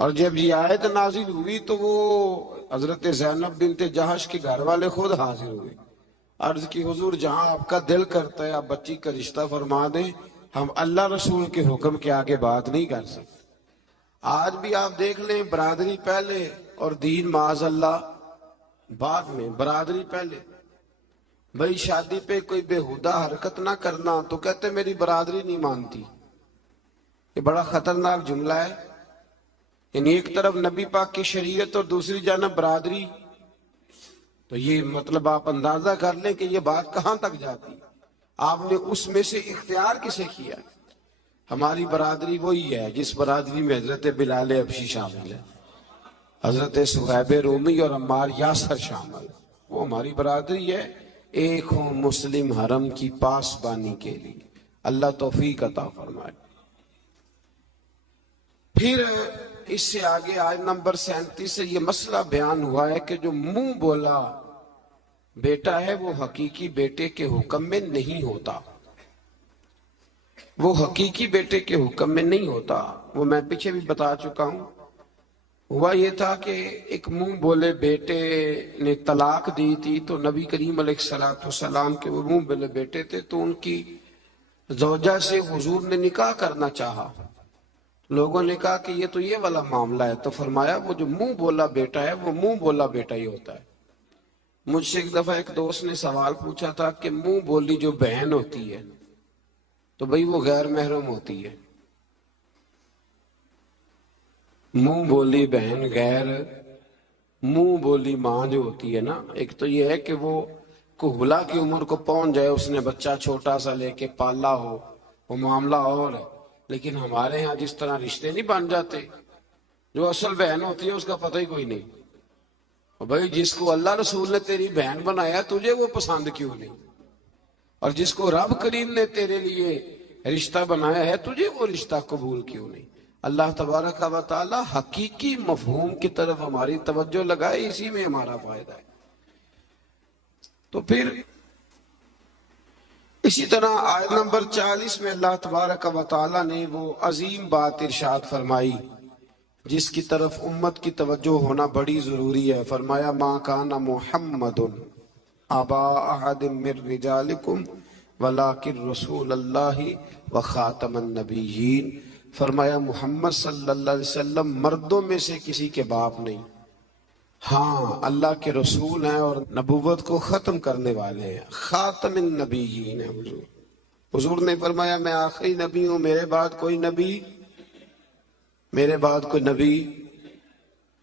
اور جب یہ آیت نازل ہوئی تو وہ حضرت زینب بنت جہش کے گھر والے خود حاضر ہوئے، عرض کی حضور جہاں آپ کا دل کرتا ہے آپ بچی کا رشتہ فرما دیں، ہم اللہ رسول کے حکم کے آگے بات نہیں کر سکتے۔ آج بھی آپ دیکھ لیں، برادری پہلے اور دین معاذ اللہ بعد میں۔ برادری پہلے، بھائی شادی پہ کوئی بےہودہ حرکت نہ کرنا تو کہتے میری برادری نہیں مانتی۔ یہ بڑا خطرناک جملہ ہے، یعنی ایک طرف نبی پاک کی شریعت اور دوسری جانب برادری، تو یہ مطلب آپ اندازہ کر لیں کہ یہ بات کہاں تک جاتی۔ آپ نے اس میں سے اختیار کسے کیا؟ ہماری برادری وہی ہے جس برادری میں حضرت بلال حبشی شامل ہے، حضرت صہیب رومی اور عمار یاسر شامل، وہ ہماری برادری ہے، ایک ہوں مسلم حرم کی پاسبانی کے لیے۔ اللہ توفیق عطا فرمائے۔ پھر اس سے آگے آیت نمبر 37 سے یہ مسئلہ بیان ہوا ہے کہ جو منہ بولا بیٹا ہے وہ حقیقی بیٹے کے حکم میں نہیں ہوتا، وہ حقیقی بیٹے کے حکم میں نہیں ہوتا۔ وہ میں پیچھے بھی بتا چکا ہوں۔ ہوا یہ تھا کہ ایک منہ بولے بیٹے نے طلاق دی تھی، تو نبی کریم علیہ السلام کے وہ منہ بولے بیٹے تھے، تو ان کی زوجہ سے حضور نے نکاح کرنا چاہا۔ لوگوں نے کہا کہ یہ تو یہ والا معاملہ ہے، تو فرمایا وہ جو منہ بولا بیٹا ہے وہ منہ بولا بیٹا ہی ہوتا ہے۔ مجھ سے ایک دفعہ ایک دوست نے سوال پوچھا تھا کہ منہ بولی جو بہن ہوتی ہے تو بھئی وہ غیر محرم ہوتی ہے، منہ بولی بہن غیر، منہ بولی ماں جو ہوتی ہے نا، ایک تو یہ ہے کہ وہ کہولا کی عمر کو پہنچ جائے، اس نے بچہ چھوٹا سا لے کے پالا ہو، وہ معاملہ اور ہے۔ لیکن ہمارے ہاں جس طرح رشتے نہیں بن جاتے، جو اصل بہن ہوتی ہے اس کا پتہ ہی کوئی نہیں، اور بھائی جس کو اللہ رسول نے تیری بہن بنایا تجھے وہ پسند کیوں نہیں، اور جس کو رب کریم نے تیرے لیے رشتہ بنایا ہے تجھے وہ رشتہ قبول کیوں نہیں۔ اللہ تبارک و تعالی حقیقی مفہوم کی طرف ہماری توجہ لگائے، اسی میں ہمارا فائدہ ہے۔ تو پھر اسی طرح آیت نمبر 40 میں اللہ تبارک و تعالی نے وہ عظیم بات ارشاد فرمائی جس کی طرف امت کی توجہ ہونا بڑی ضروری ہے۔ فرمایا ما کان محمد ابا احد من رجالکم ولکن رسول اللہ وخاتم النبیین۔ فرمایا محمد صلی اللہ علیہ وسلم مردوں میں سے کسی کے باپ نہیں، ہاں اللہ کے رسول ہیں اور نبوت کو ختم کرنے والے ہیں، خاتم النبیین ہیں حضور۔ حضور نے فرمایا میں آخری نبی ہوں، میرے بعد کوئی نبی، میرے بعد کوئی نبی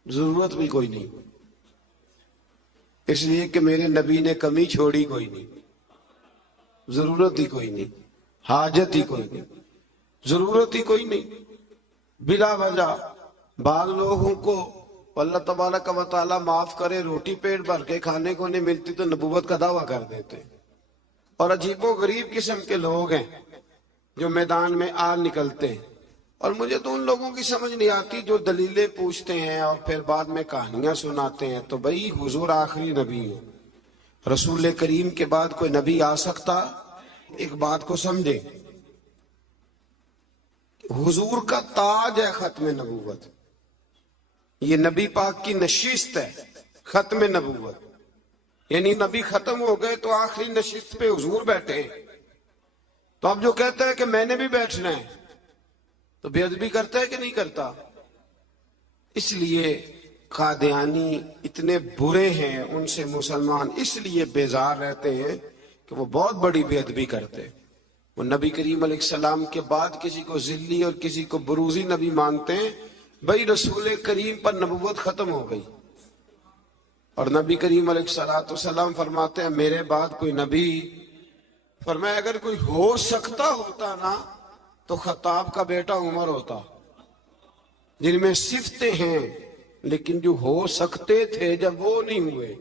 ضرورت بھی کوئی نہیں، اس لیے کہ میرے نبی نے کمی چھوڑی کوئی نہیں، ضرورت ہی کوئی نہیں، حاجت ہی کوئی نہیں، ضرورت ہی کوئی نہیں۔ بلا وجہ بعض لوگوں کو اللہ تبارک و تعالیٰ معاف کرے، روٹی پیٹ بھر کے کھانے کو نہیں ملتی تو نبوت کا دعویٰ کر دیتے، اور عجیب و غریب قسم کے لوگ ہیں جو میدان میں آ نکلتے ہیں، اور مجھے تو ان لوگوں کی سمجھ نہیں آتی جو دلیلیں پوچھتے ہیں اور پھر بعد میں کہانیاں سناتے ہیں۔ تو بھئی حضور آخری نبی ہے، رسول کریم کے بعد کوئی نبی آ سکتا؟ ایک بات کو سمجھیں، حضور کا تاج ہے ختم نبوت، یہ نبی پاک کی نشست ہے ختم نبوت، یعنی نبی ختم ہو گئے تو آخری نشست پہ حضور بیٹھے ہیں۔ تو اب جو کہتا ہے کہ میں نے بھی بیٹھنا ہے تو بے ادبی کرتا ہے کہ نہیں کرتا؟ اس لیے قادیانی اتنے برے ہیں، ان سے مسلمان اس لیے بیزار رہتے ہیں کہ وہ بہت بڑی بے ادبی کرتے ہیں۔ وہ نبی کریم علیہ السلام کے بعد کسی کو ذلی اور کسی کو بروزی نبی مانتے ہیں۔ بھئی رسول کریم پر نبوت ختم ہو گئی، اور نبی کریم علیہ السلام فرماتے ہیں میرے بعد کوئی نبی، فرمایا اگر کوئی ہو سکتا ہوتا نا تو خطاب کا بیٹا عمر ہوتا، جن میں صفتیں ہیں، لیکن جو ہو سکتے تھے جب وہ نہیں ہوئے،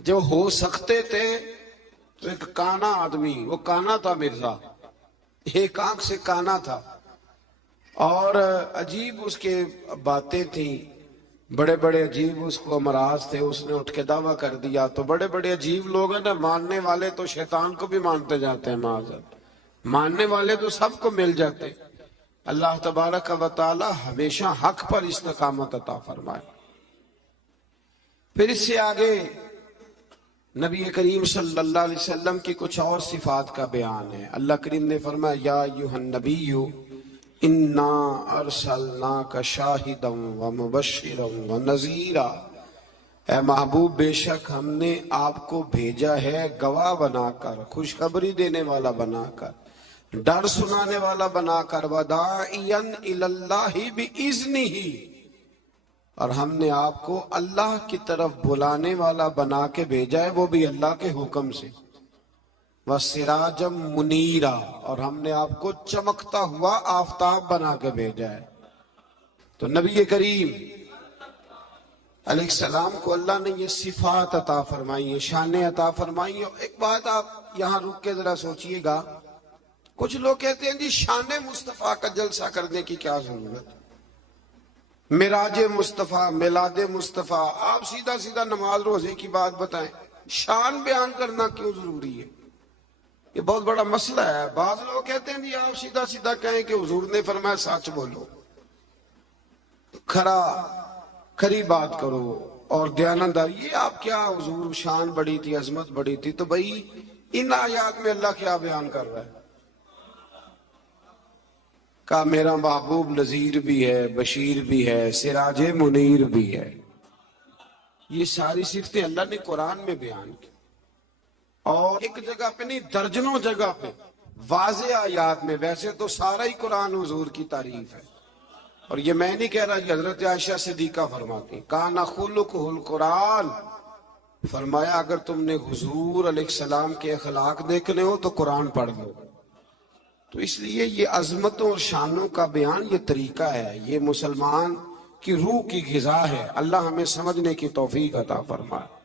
جو ہو سکتے تھے تو ایک کانا آدمی، وہ کانا تھا مرزا، ایک آنکھ سے کانا تھا، اور عجیب اس کے باتیں تھیں، بڑے بڑے عجیب اس کو امراض تھے، اس نے اٹھ کے دعویٰ کر دیا۔ تو بڑے بڑے عجیب لوگ ہیں نا، ماننے والے تو شیطان کو بھی مانتے جاتے ہیں، معاذ، ماننے والے تو سب کو مل جاتے۔ اللہ تبارک و تعالی ہمیشہ حق پر استقامت عطا فرمائے۔ پھر اس سے آگے نبی کریم صلی اللہ علیہ وسلم کی کچھ اور صفات کا بیان ہے۔ اللہ کریم نے فرمایا یا ایھا النبی انا ارسلناک شاہدا ومبشرا ونذیرا، اے محبوب بے شک ہم نے آپ کو بھیجا ہے گواہ بنا کر، خوشخبری دینے والا بنا کر، ڈر سنانے والا بنا کر، وداعیا الی اللہ باذنہ، اور ہم نے آپ کو اللہ کی طرف بلانے والا بنا کے بھیجا ہے، وہ بھی اللہ کے حکم سے، وسراجا منیرا، اور ہم نے آپ کو چمکتا ہوا آفتاب بنا کے بھیجا ہے۔ تو نبی کریم علیہ السلام کو اللہ نے یہ صفات عطا فرمائی ہیں، شانیں عطا فرمائی ہیں۔ ایک بات آپ یہاں رک کے ذرا سوچئے گا، کچھ لوگ کہتے ہیں جی شان مصطفیٰ کا جلسہ کرنے کی کیا ضرورت، معراج مصطفیٰ، میلاد مصطفیٰ، آپ سیدھا سیدھا نماز روزے کی بات بتائیں، شان بیان کرنا کیوں ضروری ہے؟ یہ بہت بڑا مسئلہ ہے۔ بعض لوگ کہتے ہیں جی آپ سیدھا سیدھا کہیں کہ حضور نے فرمایا سچ بولو، کھری بات کرو اور دیانتداری، یہ آپ کیا حضور شان بڑی تھی، عظمت بڑی تھی، تو بھئی ان آیات میں اللہ کیا بیان کر رہا ہے؟ کہا میرا محبوب نذیر بھی ہے، بشیر بھی ہے، سراج منیر بھی ہے۔ یہ ساری صفتیں اللہ نے قرآن میں بیان کی، اور ایک جگہ پہ نہیں درجنوں جگہ پہ واضح آیات میں۔ ویسے تو سارا ہی قرآن حضور کی تعریف ہے، اور یہ میں نہیں کہہ رہا، یہ حضرت عائشہ صدیقہ فرماتی کان خلقہ القرآن، فرمایا اگر تم نے حضور علیہ السلام کے اخلاق دیکھنے ہو تو قرآن پڑھ لو۔ تو اس لیے یہ عظمتوں اور شانوں کا بیان یہ طریقہ ہے، یہ مسلمان کی روح کی غذا ہے۔ اللہ ہمیں سمجھنے کی توفیق عطا فرمائے۔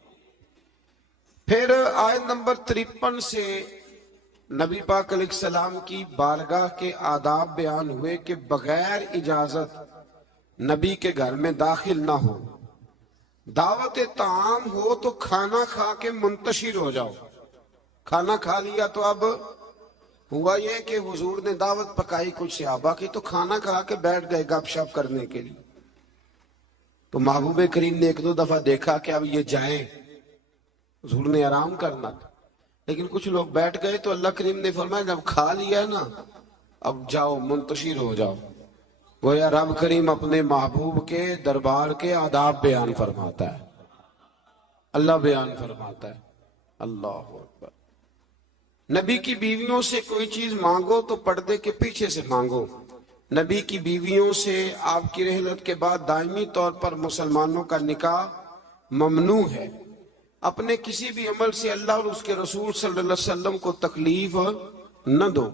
پھر آیت نمبر 53 سے نبی پاک علیہ السلام کی بارگاہ کے آداب بیان ہوئے کہ بغیر اجازت نبی کے گھر میں داخل نہ ہو، دعوت طعام ہو تو کھانا کھا کے منتشر ہو جاؤ۔ کھانا کھا لیا تو اب ہوا یہ کہ حضور نے دعوت پکائی کچھ صحابہ کی، تو کھانا کھا کے بیٹھ گئے گپ شپ کرنے کے لیے۔ تو محبوب کریم نے ایک دو دفعہ دیکھا کہ اب یہ جائیں، حضور نے آرام کرنا تھا، لیکن کچھ لوگ بیٹھ گئے، تو اللہ کریم نے فرمایا جب کھا لیا ہے نا اب جاؤ منتشر ہو جاؤ۔ گویا رب کریم اپنے محبوب کے دربار کے آداب بیان فرماتا ہے، اللہ بیان فرماتا ہے۔ اللہ اکبر۔ نبی کی بیویوں سے کوئی چیز مانگو تو پردے کے پیچھے سے مانگو۔ نبی کی بیویوں سے آپ کی رحلت کے بعد دائمی طور پر مسلمانوں کا نکاح ممنوع ہے۔ اپنے کسی بھی عمل سے اللہ اور اس کے رسول صلی اللہ علیہ وسلم کو تکلیف نہ دو۔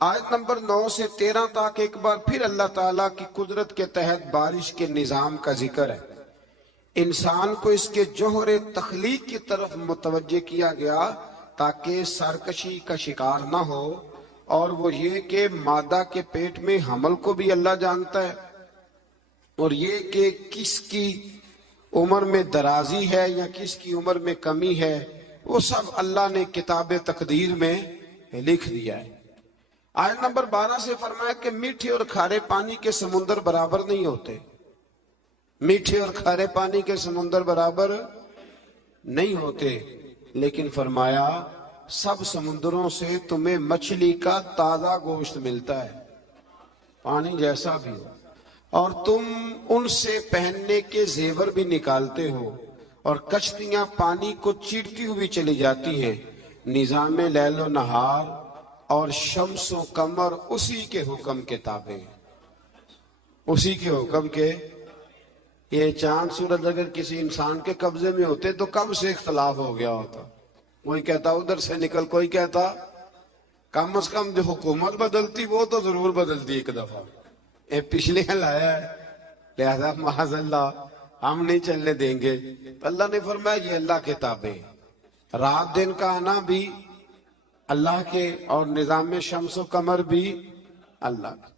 آیت نمبر 9 سے 13 تک ایک بار پھر اللہ تعالیٰ کی قدرت کے تحت بارش کے نظام کا ذکر ہے۔ انسان کو اس کے جوہر تخلیق کی طرف متوجہ کیا گیا تاکہ سرکشی کا شکار نہ ہو، اور وہ یہ کہ مادہ کے پیٹ میں حمل کو بھی اللہ جانتا ہے، اور یہ کہ کس کی عمر میں درازی ہے یا کس کی عمر میں کمی ہے، وہ سب اللہ نے کتاب تقدیر میں لکھ دیا ہے۔ آیت نمبر 12 سے فرمایا کہ میٹھے اور کھارے پانی کے سمندر برابر نہیں ہوتے، میٹھے اور کھارے پانی کے سمندر برابر نہیں ہوتے، لیکن فرمایا سب سمندروں سے تمہیں مچھلی کا تازہ گوشت ملتا ہے، پانی جیسا بھی ہو، اور تم ان سے پہننے کے زیور بھی نکالتے ہو، اور کشتیاں پانی کو چیرتی ہوئی چلی جاتی ہیں۔ نظام لیل و نہار اور شمس و قمر اسی کے حکم کے تابع ہیں، اسی کے حکم کے۔ یہ چاند سورج اگر کسی انسان کے قبضے میں ہوتے تو کب سے اختلاف ہو گیا ہوتا، کوئی کہتا ادھر سے نکل، کوئی کہتا کم از کم جو حکومت بدلتی وہ تو ضرور بدلتی ایک دفعہ، یہ پچھلے لایا ہے لہذا معاذ اللہ ہم نہیں چلنے دیں گے۔ تو اللہ نے فرمایا یہ اللہ کے تابع ہے، رات دن کا آنا بھی اللہ کے، اور نظام شمس و قمر بھی اللہ کے۔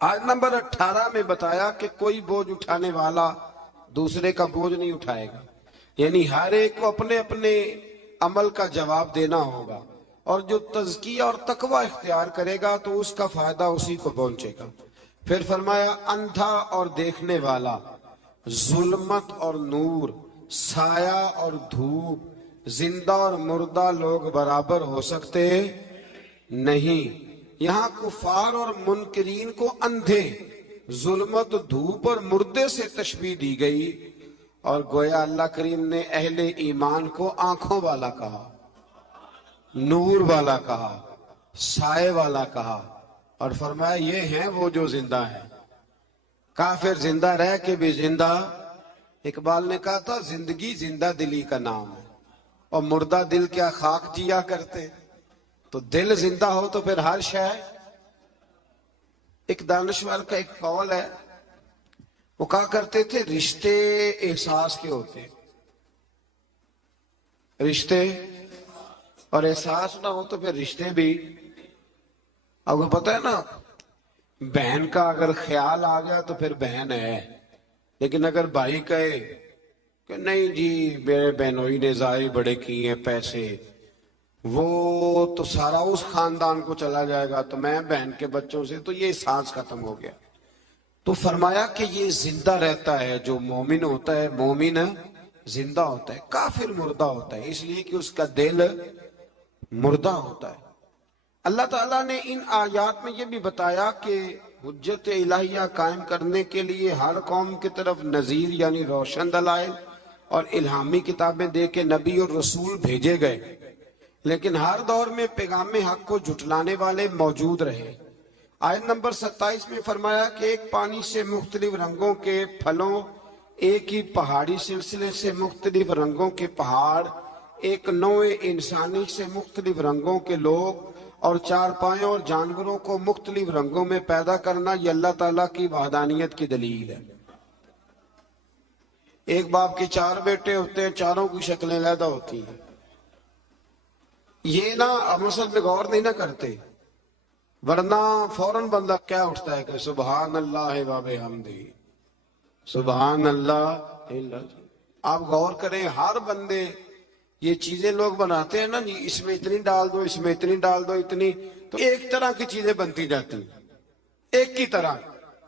آیت نمبر 18 میں بتایا کہ کوئی بوجھ اٹھانے والا دوسرے کا بوجھ نہیں اٹھائے گا، یعنی ہر ایک کو اپنے اپنے عمل کا جواب دینا ہوگا۔ اور جو تزکیہ اور تقوی اختیار کرے گا تو اس کا فائدہ اسی کو پہنچے گا۔ پھر فرمایا اندھا اور دیکھنے والا، ظلمت اور نور، سایہ اور دھوپ، زندہ اور مردہ لوگ برابر ہو سکتے نہیں۔ یہاں کفار اور منکرین کو اندھے، ظلمت، دھوپ اور مردے سے تشبیہ دی گئی، اور گویا اللہ کریم نے اہل ایمان کو آنکھوں والا کہا، نور والا کہا، سائے والا کہا، اور فرمایا یہ ہیں وہ جو زندہ ہیں۔ کافر زندہ رہ کے بھی زندہ، اقبال نے کہا تھا زندگی زندہ دلی کا نام ہے، اور مردہ دل کیا خاک جیا کرتے، تو دل زندہ ہو تو پھر ہر شے۔ ایک دانشور کا ایک قول ہے، وہ کہا کرتے تھے رشتے احساس کے ہوتے، رشتے اور احساس نہ ہو تو پھر رشتے بھی۔ اب کو پتہ ہے نا، بہن کا اگر خیال آ گیا تو پھر بہن ہے، لیکن اگر بھائی کہے کہ نہیں جی میرے بہنوئی نے ضائع بڑے کیے ہیں پیسے، وہ تو سارا اس خاندان کو چلا جائے گا تو میں بہن کے بچوں سے، تو یہ احساس ختم ہو گیا۔ تو فرمایا کہ یہ زندہ رہتا ہے، جو مومن ہوتا ہے، مومن زندہ ہوتا ہے، کافر مردہ ہوتا ہے، اس لیے کہ اس کا دل مردہ ہوتا ہے۔ اللہ تعالیٰ نے ان آیات میں یہ بھی بتایا کہ حجت الہیہ قائم کرنے کے لیے ہر قوم کی طرف نذیر یعنی روشن دلائل اور الہامی کتابیں دے کے نبی اور رسول بھیجے گئے، لیکن ہر دور میں پیغام حق کو جھٹلانے والے موجود رہے۔ آیت نمبر 27 میں فرمایا کہ ایک پانی سے مختلف رنگوں کے پھلوں، ایک ہی پہاڑی سلسلے سے مختلف رنگوں کے پہاڑ، ایک نوع انسانی سے مختلف رنگوں کے لوگ، اور چار پایوں اور جانوروں کو مختلف رنگوں میں پیدا کرنا، یہ اللہ تعالیٰ کی وحدانیت کی دلیل ہے۔ ایک باپ کے چار بیٹے ہوتے ہیں، چاروں کی شکلیں علیحدہ ہوتی ہیں، یہ نہ مسل پہ غور نہیں نہ کرتے، ورنہ فوراً بندہ کیا اٹھتا ہے کہ سبحان اللہ و بحمدہ، سبحان اللہ۔ آپ غور کریں، ہر بندے یہ چیزیں لوگ بناتے ہیں نا جی، اس میں اتنی ڈال دو، اس میں اتنی ڈال دو، اتنی، تو ایک طرح کی چیزیں بنتی جاتی ہیں، ایک کی طرح۔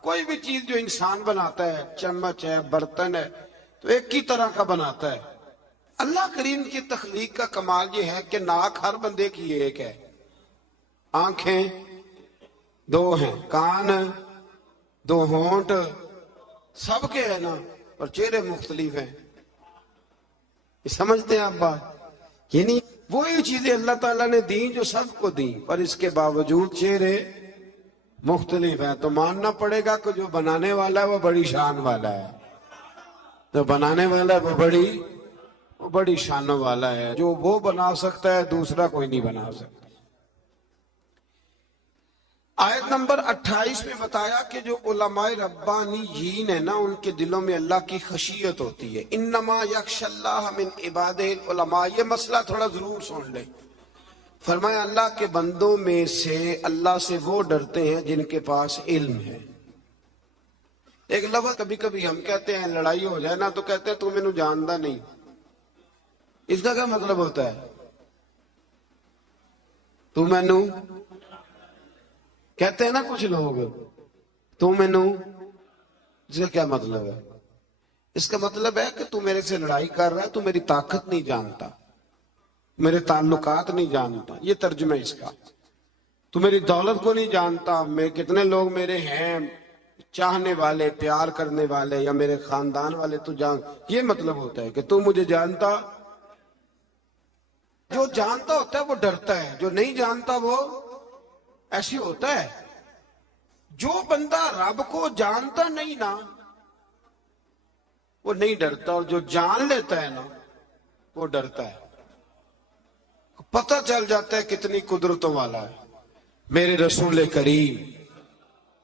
کوئی بھی چیز جو انسان بناتا ہے، چمچ ہے، برتن ہے، تو ایک ہی طرح کا بناتا ہے۔ اللہ کریم کی تخلیق کا کمال یہ ہے کہ ناک ہر بندے کی ایک ہے، آنکھیں دو ہیں، کان دو، ہونٹ سب کے ہیں نا، اور چہرے مختلف ہیں۔ سمجھتے ہیں آپ بات؟ یعنی وہی چیزیں اللہ تعالیٰ نے دیں جو سب کو دیں، پر اس کے باوجود چہرے مختلف ہیں، تو ماننا پڑے گا کہ جو بنانے والا ہے وہ بڑی شان والا ہے، جو بنانے والا ہے وہ بڑی شانوں والا ہے، جو وہ بنا سکتا ہے دوسرا کوئی نہیں بنا سکتا۔ آیت نمبر 28 میں بتایا کہ جو علماء ربانیین ہیں نا، ان کے دلوں میں اللہ کی خشیت ہوتی ہے۔ انما یخشی اللہ من عبادہ العلماء، یہ مسئلہ تھوڑا ضرور سن لیں۔ فرمایا اللہ کے بندوں میں سے اللہ سے وہ ڈرتے ہیں جن کے پاس علم ہے۔ ایک لفظ کبھی کبھی ہم کہتے ہیں، لڑائی ہو جائے نا تو کہتے ہیں تو میں نے جانتا نہیں، اس کا کیا مطلب ہوتا ہے؟ تو میں نے کہتے ہیں نا کچھ لوگ، تو میں نے، اس کا کیا مطلب ہے؟ اس کا مطلب ہے کہ تو میرے سے لڑائی کر رہا ہے، تو میری طاقت نہیں جانتا، میرے تعلقات نہیں جانتا، یہ ترجمہ اس کا۔ تو میری دولت کو نہیں جانتا، میں کتنے لوگ میرے ہیں چاہنے والے، پیار کرنے والے، یا میرے خاندان والے، تو جان، یہ مطلب ہوتا ہے کہ تو مجھے جانتا۔ جو جانتا ہوتا ہے وہ ڈرتا ہے، جو نہیں جانتا وہ ایسی ہوتا ہے۔ جو بندہ رب کو جانتا نہیں نا وہ نہیں ڈرتا، اور جو جان لیتا ہے نا وہ ڈرتا ہے۔ پتہ چل جاتا ہے کتنی قدرتوں والا ہے۔ میرے رسول کریم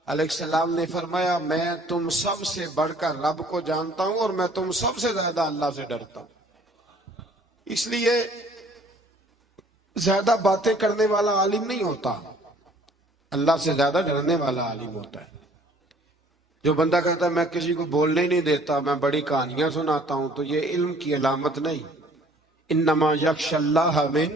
علیہ السلام نے فرمایا میں تم سب سے بڑھ کر رب کو جانتا ہوں، اور میں تم سب سے زیادہ اللہ سے ڈرتا ہوں۔ اس لیے زیادہ باتیں کرنے والا عالم نہیں ہوتا، اللہ سے زیادہ ڈرنے والا عالم ہوتا ہے۔ جو بندہ کہتا ہے میں کسی کو بولنے ہی نہیں دیتا، میں بڑی کہانیاں سناتا ہوں، تو یہ علم کی علامت نہیں۔ انما یخشی اللہ من